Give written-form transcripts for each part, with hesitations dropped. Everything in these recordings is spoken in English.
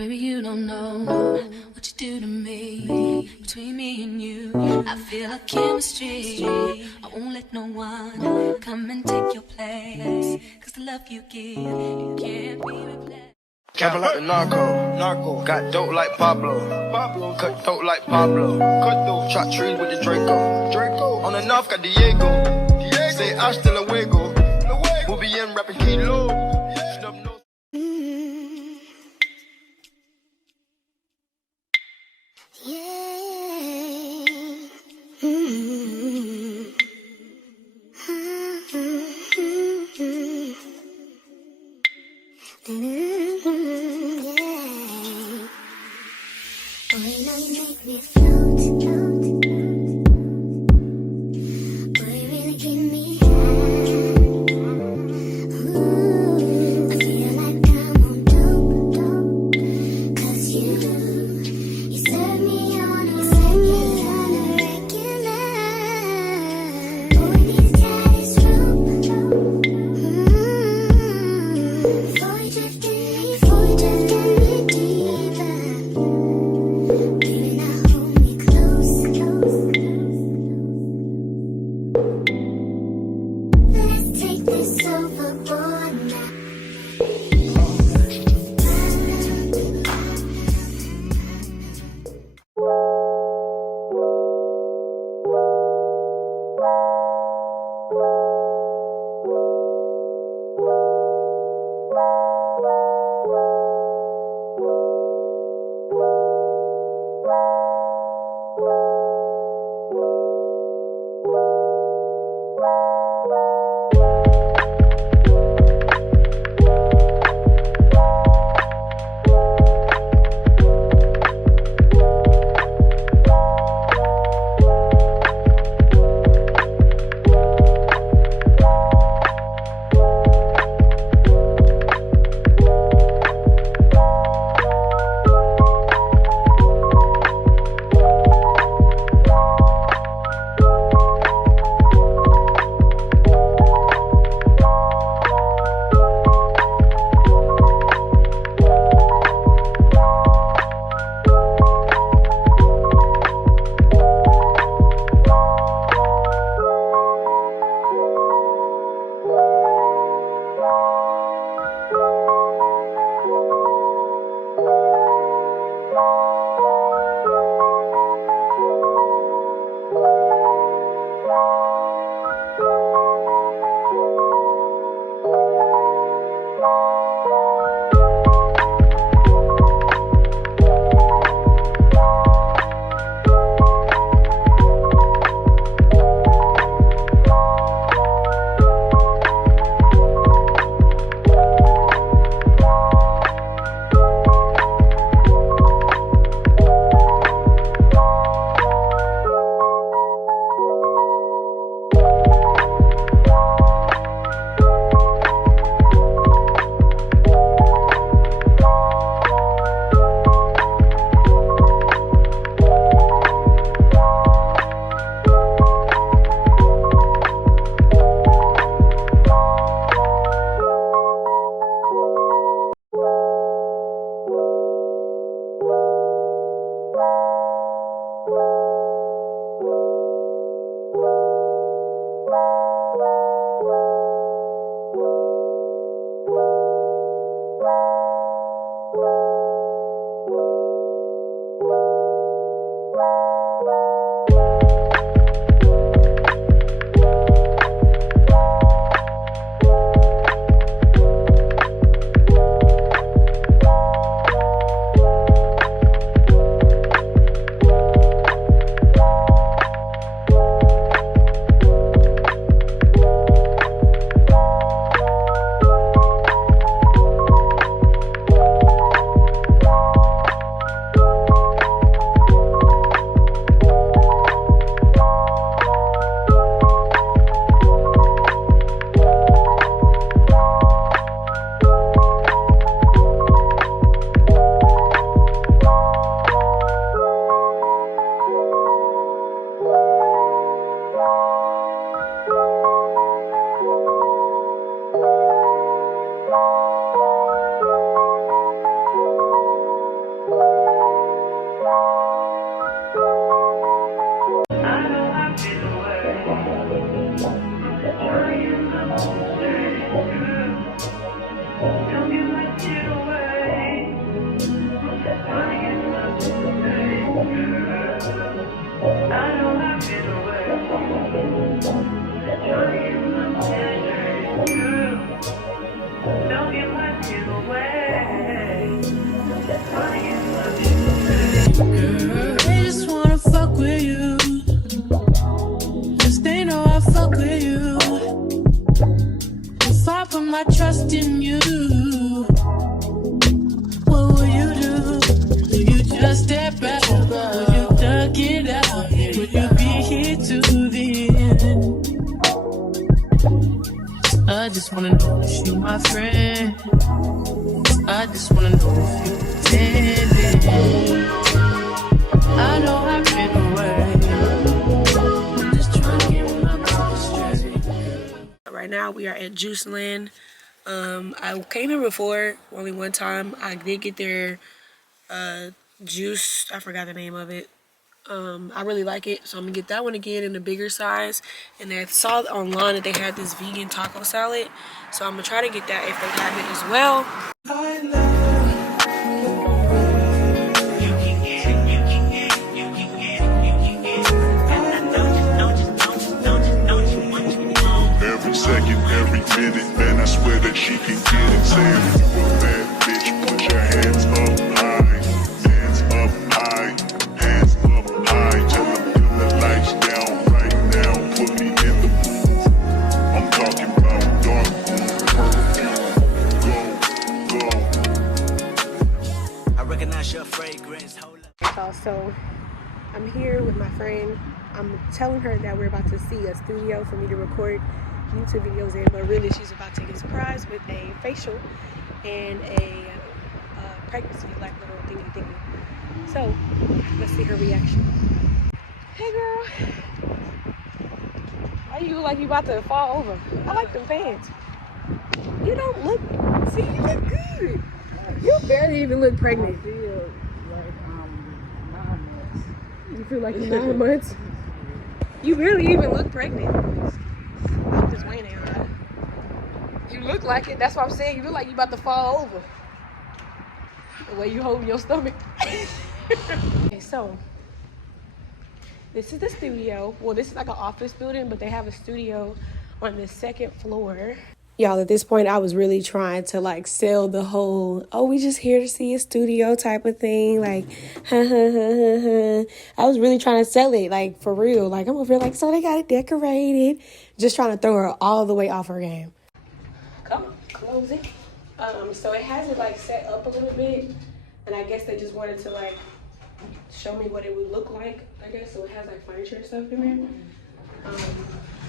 Baby, you don't know what you do to me. Between me and you, I feel a chemistry. I won't let no one come and take your place. Cause the love you give, it can't be replaced. Capping like the narco. Got dope like Pablo. Cut throat like Pablo. Chop trees with the Draco. On the north got Diego. Say hasta luego. We'll be in rapping kilo. Snub nose. wanna know if you my friend. I just wanna know if you pretending. I know I've been away. I'm just trying to get my mind straight. Right now we are at Juiceland. I came here before only one time. I did get their juice. I forgot the name of it. I really like it, so I'm gonna get that one again in a bigger size. And I saw online that they had this vegan taco salad, so I'm gonna try to get that if they have it as well. Every second, every minute, man, I swear that she can get it. Say if you a bad bitch, put your hands up high, hands up high, hands up high. Tell them turn the lights down right now, put me in the mood. I'm talking about dark perfume. Go, go. I recognize your fragrance. Hold up. So I'm here with my friend. I'm telling her that we're about to see a studio for me to record YouTube videos in, but really she's about to get surprised with a facial and a pregnancy like little thingy. So let's see her reaction. Hey girl, why you look like you about to fall over? I like them pants. You don't look, see, you look good. You barely even look pregnant. I feel like 9 months. You feel like you're 9 months? You barely even look pregnant. I'm just waiting on that. You look like it. That's what I'm saying. You look like you about to fall over. The way you hold your stomach. Okay, so this is the studio. Well, this is like an office building, but they have a studio on the 2nd floor. Y'all, at this point, I was really trying to like sell the whole, oh, we just here to see a studio type of thing. Like, I was really trying to sell it, like, for real. Like, I'm over here like, so they got it decorated. Just trying to throw her all the way off her game. Come on, close it. So it has it like set up a little bit. And I guess they just wanted to like show me what it would look like, I guess. So it has like furniture and stuff in there.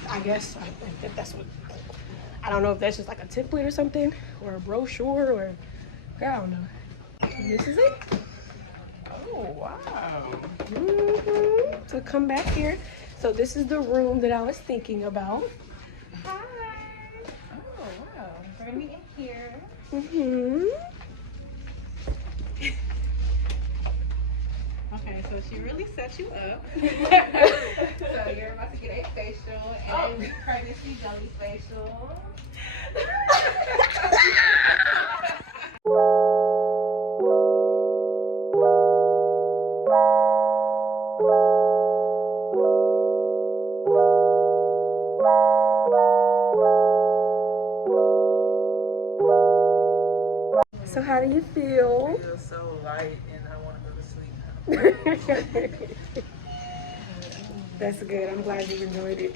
I guess, I think that's what, I don't know if that's just like a template or something, or a brochure, or I don't know. And this is it. Oh, wow. So come back here. So this is the room that I was thinking about. Hi. Oh, wow. Bring me in here. Okay, so she really set you up. So you're about to get a facial and a pregnancy jelly facial. So how do you feel? I feel so light and I want to go to sleep. That's good. I'm glad you enjoyed it.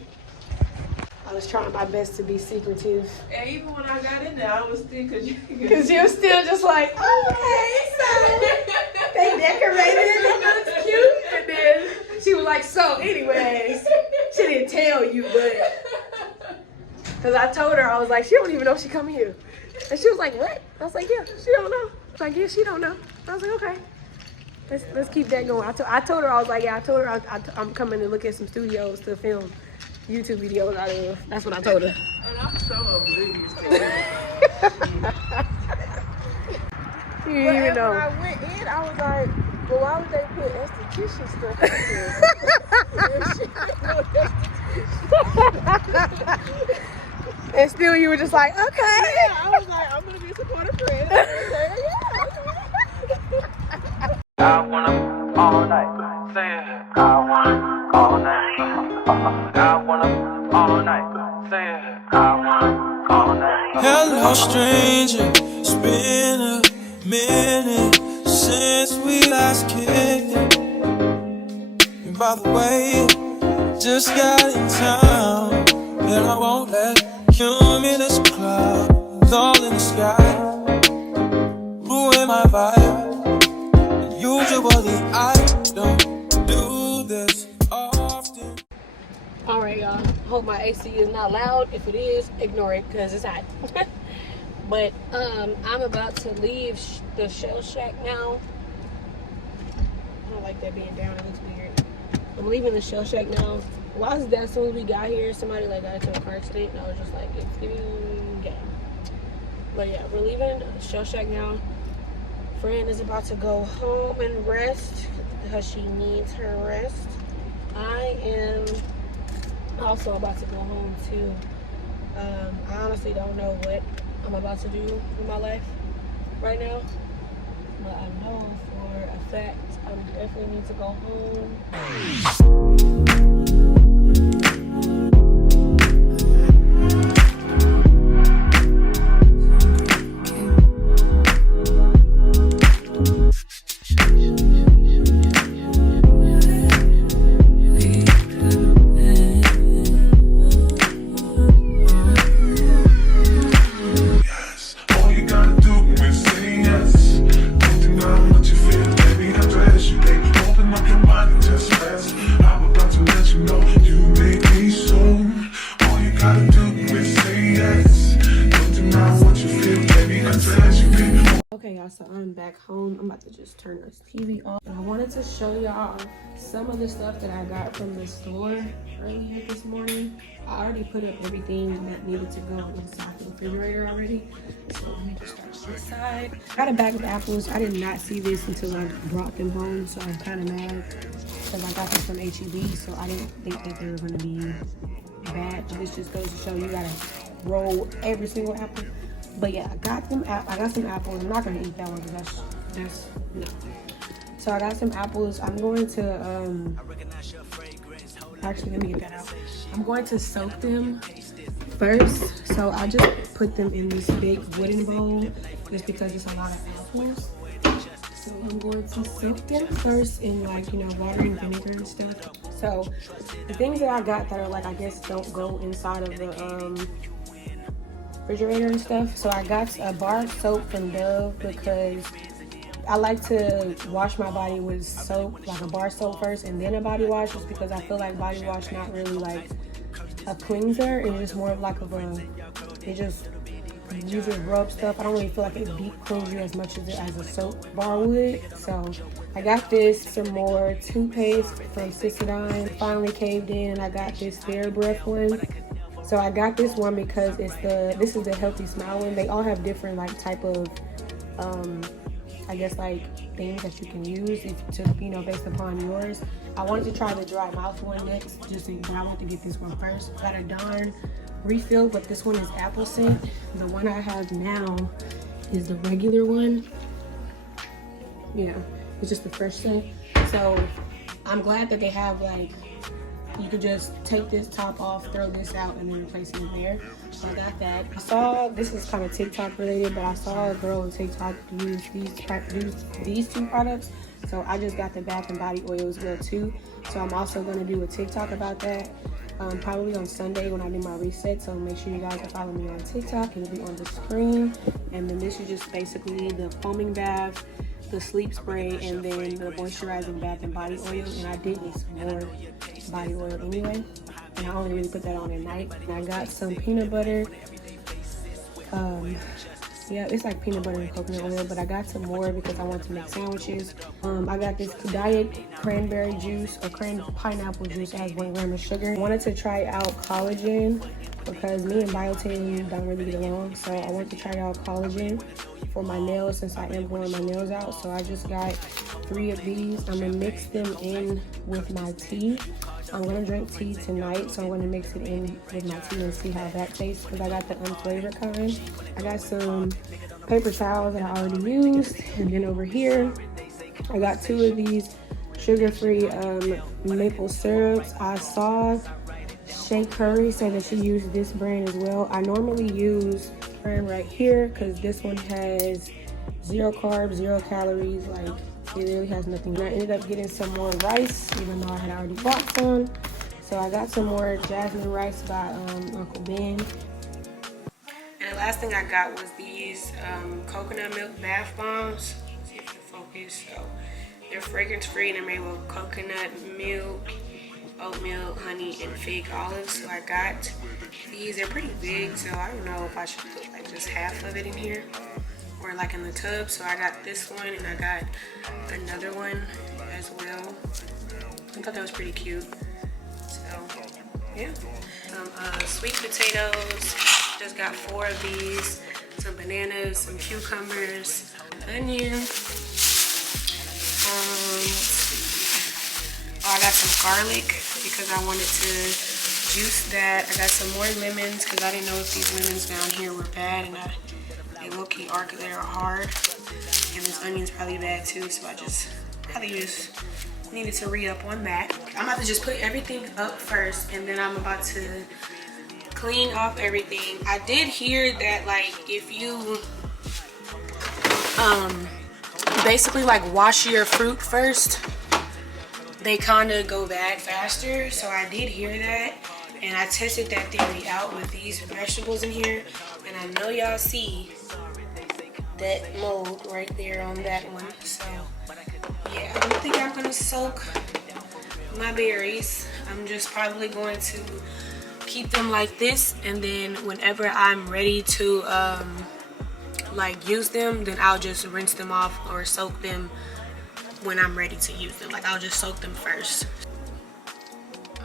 I was trying my best to be secretive. And even when I got in there, I was still, Because you're still just like, okay, so they decorated it, it looks cute. And then she was like, so anyways, she didn't tell you, but. Because I told her, I was like, she don't even know she come here. And she was like, what? I was like, yeah, she don't know. I was like, yeah, she don't know. I was like, okay. Let's keep that going. I told her, I was like, yeah, I told her I'm coming to look at some studios to film YouTube videos out of. That's what I told her. And I'm so oblivious to it. You didn't even know. When I went in, I was like, well, why would they put esthetician stuff in there? And still you were just like, okay. Yeah, I was like, I'm going to be a supportive friend. I want 'em all night. Say it. I want 'em all night. I want 'em all night. Say it. I want 'em all night. Hello, stranger. It's been a minute since we last kicked it. And by the way, just got in town, and I won't let cumulus clouds all in the sky ruin my vibe. Usually I don't do this often. All right, y'all. hope my AC is not loud. If it is, ignore it because it's hot. But I'm about to leave the Shell Shack now. I don't like that being down. It looks weird. I'm leaving the Shell Shack now. Why is that? As soon as we got here, somebody like got into a car accident, and I was just like, excuse me. But yeah, we're leaving Shell Shack now. Friend is about to go home and rest because she needs her rest. I am also about to go home too. I honestly don't know what I'm about to do with my life right now, but I know for a fact I definitely need to go home. Okay, y'all, so I'm back home. I'm about to just turn this TV off. And I wanted to show y'all some of the stuff that I got from the store earlier this morning. I already put up everything that needed to go inside the refrigerator already. So let me just start this side. I got a bag of apples. I did not see this until I brought them home, so I'm kind of mad because I got them from H-E-B, so I didn't think that they were going to be bad. But this just goes to show you gotta roll every single apple. But yeah, I got some apples. I'm not gonna eat that one because that's no. So I got some apples. I'm going to actually let me get that out. I'm going to soak them first. So I just put them in this big wooden bowl just because it's a lot of apples. So I'm going to soak them first in like, you know, water and vinegar and stuff. So the things that I got that are like, I guess don't go inside of the refrigerator and stuff. So I got a bar soap from Dove because I like to wash my body with soap, like a bar soap first and then a body wash, just because I feel like body wash not really like a cleanser. It's just more of like it just usually rub stuff. I don't really feel like it deep cleans you as much as a soap bar would. So I got this, some more toothpaste from Sensodyne. Finally caved in, and I got this TheraBreath one. So I got this one because this is the Healthy Smile one. They all have different like type of I guess like things that you can use based upon yours. I wanted to try the dry mouth one next, but I want to get this one first. Got a darn refill, but this one is apple scent. The one I have now is the regular one. Yeah, it's just the fresh scent. So I'm glad that they have like, you could just take this top off, throw this out, and then replace it there. So I got that. I saw, this is kind of TikTok related, but I saw a girl on TikTok use these two products. So I just got the Bath and Body Oil as well too. So I'm also going to do a TikTok about that. Probably on Sunday when I do my reset. So make sure you guys are following me on TikTok. It'll be on the screen. And then this is just basically the foaming bath, the sleep spray, and then the moisturizing bath and body oil. And I did need some more body oil anyway, and I only really put that on at night. And I got some peanut butter. Yeah, it's like peanut butter and coconut oil, but I got some more because I want to make sandwiches. I got this diet cranberry juice or pineapple juice. It has 1 gram of sugar. I wanted to try out collagen because me and biotin don't really get along, so I wanted to try out collagen for my nails since I am growing my nails out. So I just got 3 of these. I'm gonna mix them in with my tea. I'm gonna drink tea tonight, so I'm gonna mix it in with my tea and see how that tastes because I got the unflavored kind. I got some paper towels that I already used, and then over here I got 2 of these sugar-free maple syrups. I saw Shay Curry say that she used this brand as well. I normally use brand right here because this one has 0 carbs, 0 calories, like it really has nothing. I ended up getting some more rice, even though I had already bought some. So I got some more jasmine rice by Uncle Ben. And the last thing I got was these coconut milk bath bombs. Let's see if I can focus. So they're fragrance free and they're made with coconut milk oatmeal, honey, and fig olives. So I got these. They're pretty big, so I don't know if I should put like just half of it in here or like in the tub. So I got this one and I got another one as well. I thought that was pretty cute. So yeah, some sweet potatoes. Just got 4 of these. Some bananas, some cucumbers, onion. I got some garlic because I wanted to juice that. I got some more lemons because I didn't know if these lemons down here were bad, and they low-key are because they are hard. And this onion's probably bad too, so I probably just needed to re-up on that. I'm about to just put everything up first, and then I'm about to clean off everything. I did hear that like if you basically like wash your fruit first, they kind of go bad faster. So I did hear that, and I tested that theory out with these vegetables in here, and I know y'all see that mold right there on that one. So yeah, I don't think I'm gonna soak my berries. I'm just probably going to keep them like this, and then whenever I'm ready to like use them, then I'll just rinse them off or soak them when I'm ready to use them. Like I'll just soak them first.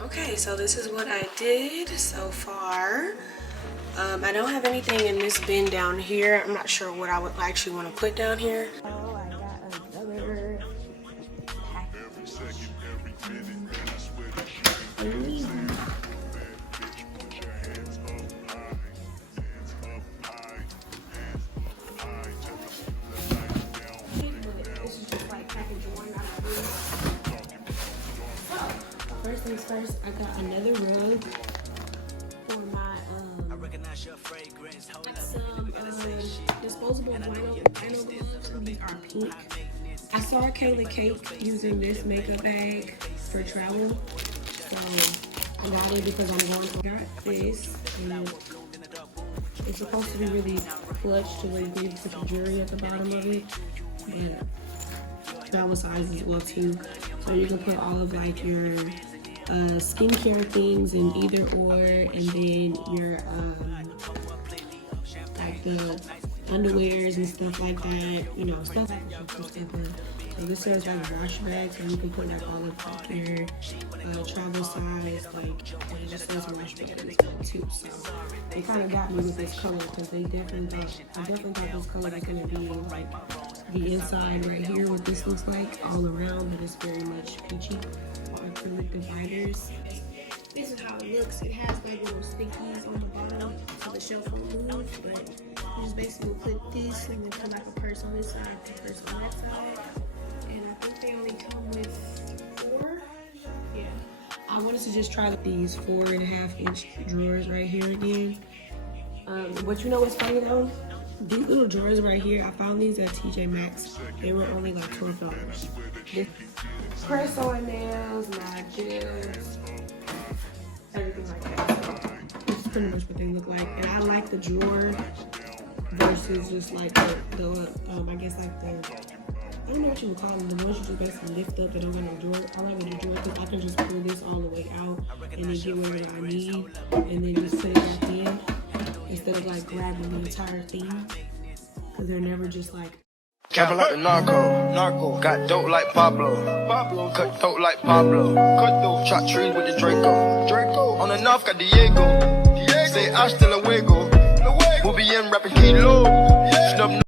Okay, so this is what I did so far. I don't have anything in this bin down here. I'm not sure what I would actually want to put down here. Oh, I got another packet. First things first, I got another rug for my some disposable vinyl gloves, and these are pink. I saw Kayla Cake using this makeup bag for travel, so I got it because I'm going to. I got this, and it's supposed to be really clutch to where you can put the jewelry at the bottom of it, but travel size as well too, so you can put all of like your skincare things in either or, and then your like the underwears and stuff like that, you know, stuff like that. So this says like wash bags, and you can put like all of like your travel size, like, and it just says wash bags too. So they kind of got me with this color because I definitely thought this color was gonna be like the inside right here, what this looks like all around, but it's very much peachy. Acrylic dividers. This is how it looks. It has like little stickies on the bottom so the shelf won't move, but you just basically put this and then put like a purse on this side, a purse on that side. And I think they only come with 4. Yeah. I wanted to just try these 4.5-inch drawers right here again. But you know what's funny though? These little drawers right here, I found these at TJ Maxx. They were only like $12. Press-on nails, my gels, everything like that. So this is pretty much what they look like. And I like the drawer versus just like the I guess like the, I don't know what you would call them, the ones you just basically lift up and don't get no drawer. I like the drawer because I can just pull this all the way out and then get whatever I need and then just put it back in instead of like grabbing the entire thing, because they're never just like. Capping like the narco. Got dope like Pablo. Cut dope like Pablo. Chop trees with the Draco. On the north got Diego. Say hasta luego. We'll be in rapping kilo.